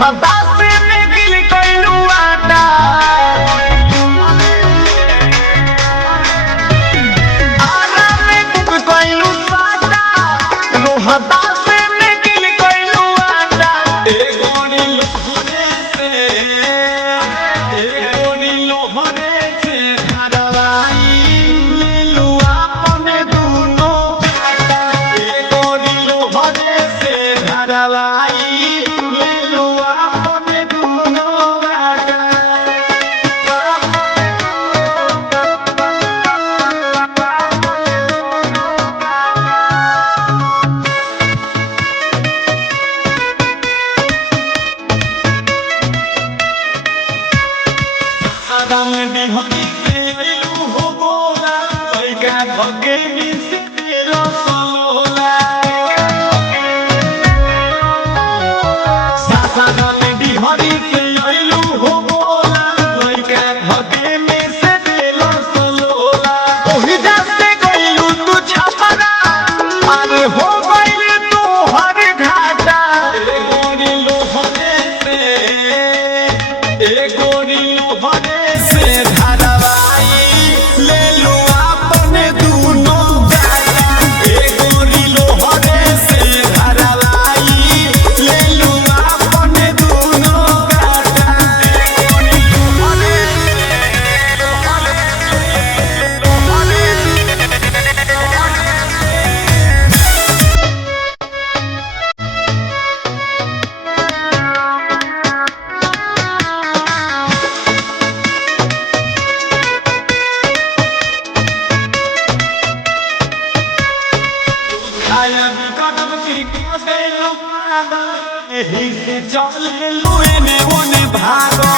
हताशे में गिल कइलू आटा आरा में कुक कइलू साटा हताशे में गिल कइलू आटा एगोनी लोहरे से धारवाई लेलू अपने दूनो काटा एगोनी लोहरे से धारवाई लेलू अपने दूनो काटा आदम दिहनी से अइलू हो बोला लइका भगे मिसे तेरो सलोला सासागल डिहरी से अइलू हो बोला लइका भगे में से देलो सलोला ओही जासे गइलू तू छपरा अरे हो गइल तू हर घाटा एगोनी लोहरे से धारवाई लेलू अपने दूनो काटा एगोनी लोहरे से धारवाई लेलू अपने दूनो काटा आया भी कदम की से लुपादा एही से चले लुए ने ओने भागो